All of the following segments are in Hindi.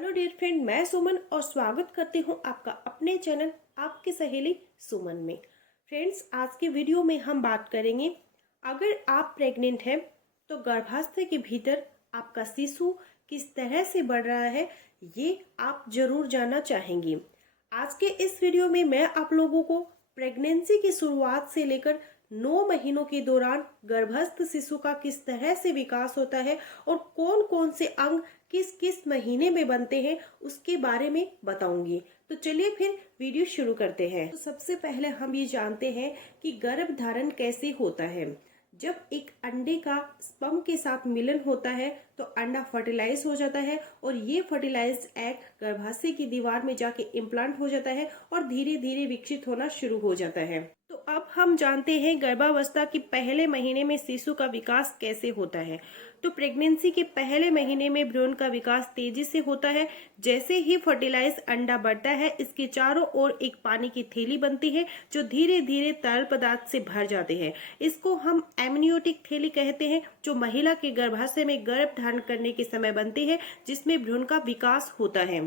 हेलो डियर फ्रेंड, मैं सुमन और स्वागत करती हूँ आपका अपने चैनल आपकी सहेली सुमन में। फ्रेंड्स, आज के वीडियो में हम बात करेंगे, अगर आप प्रेग्नेंट हैं तो गर्भाशय के भीतर आपका शिशु किस तरह से बढ़ रहा है, ये आप जरूर जानना चाहेंगी। आज के इस वीडियो में मैं आप लोगों को प्रेगनेंसी की शुरुआत से लेकर 9 महीनों के दौरान गर्भस्थ शिशु का किस तरह से विकास होता है और कौन कौन से अंग किस किस महीने में बनते हैं उसके बारे में बताऊंगी। तो चलिए फिर वीडियो शुरू करते हैं। तो सबसे पहले हम ये जानते हैं कि गर्भ धारण कैसे होता है। जब एक अंडे का स्पर्म के साथ मिलन होता है तो अंडा फर्टिलाइज हो जाता है और ये फर्टिलाइज्ड एग गर्भाशय की दीवार में जाके इम्प्लांट हो जाता है और धीरे धीरे विकसित होना शुरू हो जाता है। तो अब हम जानते हैं गर्भावस्था के पहले महीने में शिशु का विकास कैसे होता है। तो प्रेगनेंसी के पहले महीने में भ्रूण का विकास तेजी से होता है। जैसे ही फर्टिलाइज अंडा बढ़ता है, इसके चारों ओर एक पानी की थैली बनती है जो धीरे धीरे तरल पदार्थ से भर जाते हैं। इसको हम एमनियोटिक थैली कहते हैं, जो महिला के गर्भाशय में गर्भ धारण करने के समय बनती है, जिसमें भ्रूण का विकास होता है।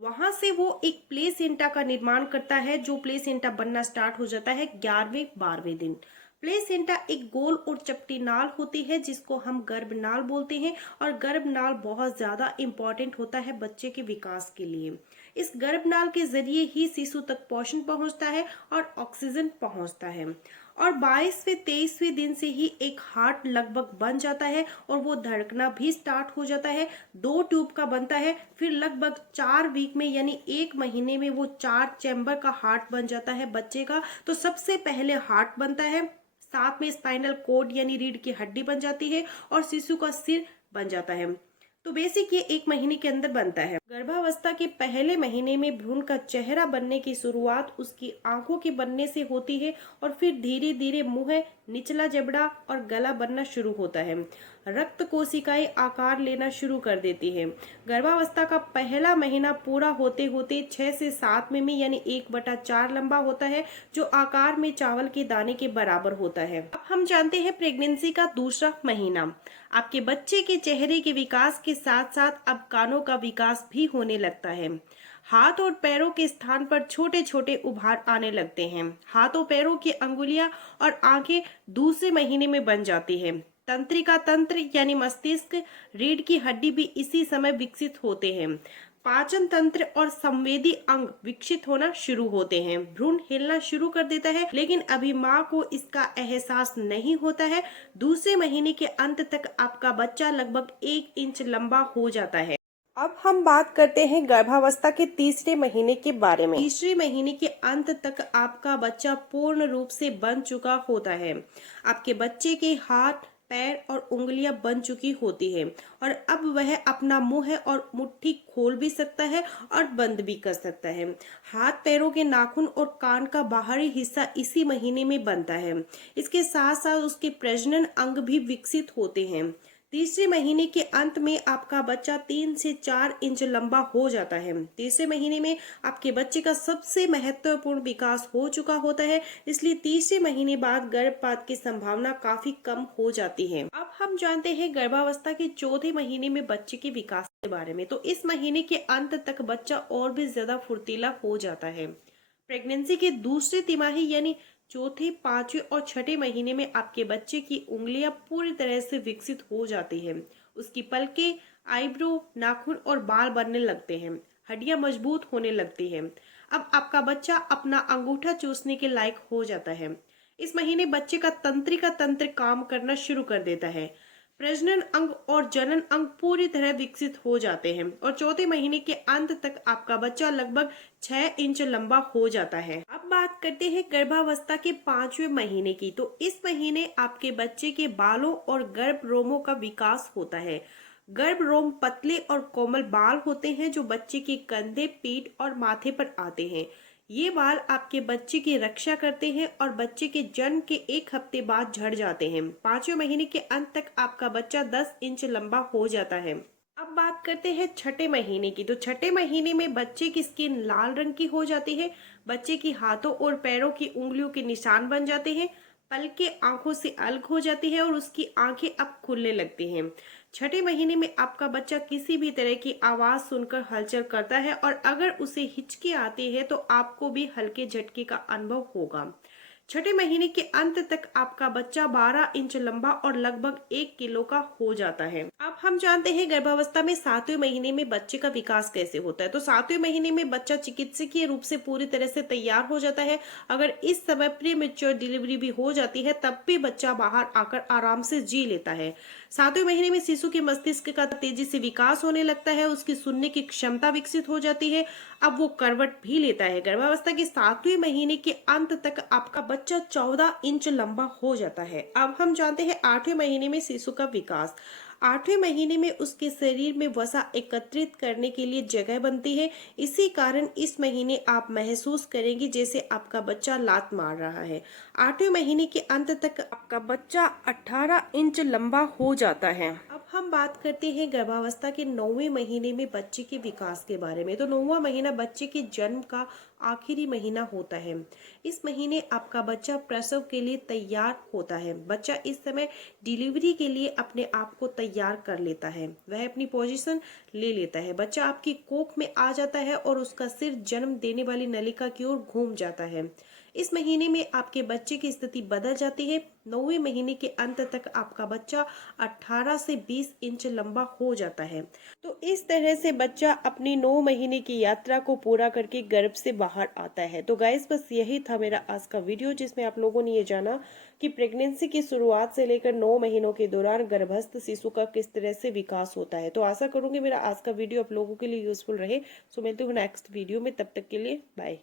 वहां से वो एक प्लेसेंटा का निर्माण करता है, जो प्लेसेंटा बनना स्टार्ट हो जाता है 11वें 12वें दिन। प्लेसेंटा एक गोल और चपटी नाल होती है जिसको हम गर्भनाल बोलते हैं, और गर्भनाल बहुत ज्यादा इम्पोर्टेंट होता है बच्चे के विकास के लिए। इस गर्भनाल के जरिए ही शिशु तक पोषण पहुंचता है और ऑक्सीजन पहुंचता है। और 22वें 23वें दिन से ही एक हार्ट लगभग बन जाता है और वो धड़कना भी स्टार्ट हो जाता है। 2 ट्यूब का बनता है, फिर लगभग 4 वीक में यानी 1 महीने में वो 4 चैम्बर का हार्ट बन जाता है बच्चे का। तो सबसे पहले हार्ट बनता है, साथ में स्पाइनल कोड यानी रीढ़ की हड्डी बन जाती है और शिशु का सिर बन जाता है। तो बेसिक ये 1 महीने के अंदर बनता है। गर्भावस्था के पहले महीने में भ्रूण का चेहरा बनने की शुरुआत उसकी आंखों के बनने से होती है और फिर धीरे धीरे मुंह, निचला जबड़ा और गला बनना शुरू होता है। रक्त कोशिकाएं आकार लेना शुरू कर देती है। गर्भावस्था का पहला महीना पूरा होते होते 6 से 7 में यानी 1/4 लंबा होता है, जो आकार में चावल के दाने के बराबर होता है। अब हम जानते हैं प्रेगनेंसी का दूसरा महीना। आपके बच्चे के चेहरे के विकास के साथ साथ अब कानों का विकास भी होने लगता है। हाथ और पैरों के स्थान पर छोटे छोटे उभार आने लगते हैं। हाथों पैरों की अंगुलियां और आंखें दूसरे महीने में बन जाती है। तंत्रिका तंत्र यानी मस्तिष्क, रीढ़ की हड्डी भी इसी समय विकसित होते हैं। पाचन तंत्र और संवेदी अंग विकसित होना शुरू होते हैं। भ्रूण हिलना शुरू कर देता है, लेकिन अभी माँ को इसका एहसास नहीं होता है। दूसरे महीने के अंत तक आपका बच्चा लगभग 1 इंच लंबा हो जाता है। अब हम बात करते हैं गर्भावस्था के तीसरे महीने के बारे में। तीसरे महीने के अंत तक आपका बच्चा पूर्ण रूप से बन चुका होता है। आपके बच्चे के हाथ, पैर और उंगलियां बन चुकी होती है और अब वह अपना मुंह और मुट्ठी खोल भी सकता है और बंद भी कर सकता है। हाथ पैरों के नाखून और कान का बाहरी हिस्सा इसी महीने में बनता है। इसके साथ साथ उसके प्रजनन अंग भी विकसित होते हैं। तीसरे महीने के अंत में आपका बच्चा 3 से 4 इंच लंबा हो जाता है। तीसरे महीने में आपके बच्चे का सबसे महत्वपूर्ण विकास हो चुका होता है, इसलिए तीसरे महीने बाद गर्भपात की संभावना काफी कम हो जाती है। अब हम जानते हैं गर्भावस्था के चौथे महीने में बच्चे के विकास के बारे में। तो इस महीने के अंत तक बच्चा और भी ज्यादा फुर्तीला हो जाता है। प्रेगनेंसी के दूसरे तिमाही यानी चौथे, 5वें और 6ठे महीने में आपके बच्चे की उंगलियां पूरी तरह से विकसित हो जाती हैं। उसकी पलकें, आईब्रो, नाखून और बाल बनने लगते हैं। हड्डियां मजबूत होने लगती हैं। अब आपका बच्चा अपना अंगूठा चूसने के लायक हो जाता है। इस महीने बच्चे का तंत्रिका तंत्र काम करना शुरू कर देता है। प्रजनन अंग और जनन अंग पूरी तरह विकसित हो जाते हैं और चौथे महीने के अंत तक आपका बच्चा लगभग 6 इंच लंबा हो जाता है। अब बात करते हैं गर्भावस्था के 5वें महीने की। तो इस महीने आपके बच्चे के बालों और गर्भ रोमों का विकास होता है। गर्भ रोम पतले और कोमल बाल होते हैं जो बच्चे के कंधे, पीठ और माथे पर आते हैं। ये बाल आपके बच्चे की रक्षा करते हैं और बच्चे के जन्म के 1 हफ्ते बाद झड़ जाते हैं। 5वें महीने के अंत तक आपका बच्चा 10 इंच लंबा हो जाता है। अब बात करते हैं 6ठे महीने की। तो 6ठे महीने में बच्चे की स्किन लाल रंग की हो जाती है। बच्चे की हाथों और पैरों की उंगलियों के निशान बन जाते हैं। पलकें आंखों से अलग हो जाती है और उसकी आंखें अब खुलने लगती हैं। छठे महीने में आपका बच्चा किसी भी तरह की आवाज सुनकर हलचल करता है और अगर उसे हिचकी आती है तो आपको भी हल्के झटके का अनुभव होगा। छठे महीने के अंत तक आपका बच्चा 12 इंच लंबा और लगभग 1 किलो का हो जाता है। अब हम जानते हैं गर्भावस्था में 7वें महीने में बच्चे का विकास कैसे होता है। तो 7वें महीने में बच्चा चिकित्सकीय रूप से पूरी तरह से तैयार हो जाता है। अगर इस समय प्री मेच्योर डिलीवरी भी हो जाती है तब भी बच्चा बाहर आकर आराम से जी लेता है। 7वें महीने में शिशु के मस्तिष्क का तेजी से विकास होने लगता है, उसकी सुनने की क्षमता विकसित हो जाती है, अब वो करवट भी लेता है। गर्भावस्था के 7वें महीने के अंत तक आपका बच्चा 14 इंच लंबा हो जाता है। अब हम जानते हैं 8वें महीने में शिशु का विकास। 8वें महीने में उसके शरीर में वसा एकत्रित करने के लिए जगह बनती है। इसी कारण इस महीने आप महसूस करेंगे जैसे आपका बच्चा लात मार रहा है। 8वें महीने के अंत तक आपका बच्चा 18 इंच लंबा हो जाता है। अब हम बात करते हैं गर्भावस्था के 9वें महीने में बच्चे के विकास के बारे में। तो 9वां महीना बच्चे के जन्म का आखिरी महीना होता है। इस महीने आपका बच्चा प्रसव के लिए तैयार होता है। बच्चा इस समय डिलीवरी के लिए अपने आप को तैयार कर लेता है, वह अपनी पोजीशन ले लेता है। बच्चा आपकी कोख में आ जाता है और उसका सिर जन्म देने वाली नलिका की ओर घूम जाता है। इस महीने में आपके बच्चे की स्थिति बदल जाती है। 9वें महीने के अंत तक आपका बच्चा 18 से 20 इंच लंबा हो जाता है। तो इस तरह से बच्चा अपनी 9 महीने की यात्रा को पूरा करके गर्भ से बाहर आता है। तो गाइस बस यही था मेरा आज का वीडियो, जिसमें आप लोगों ने ये जाना कि प्रेगनेंसी की शुरुआत से लेकर 9 महीनों के दौरान गर्भस्थ शिशु का किस तरह से विकास होता है। तो आशा करूंगी मेरा आज का वीडियो आप लोगों के लिए यूजफुल रहे। सो मिलते हैं नेक्स्ट वीडियो में, तब तक के लिए बाय।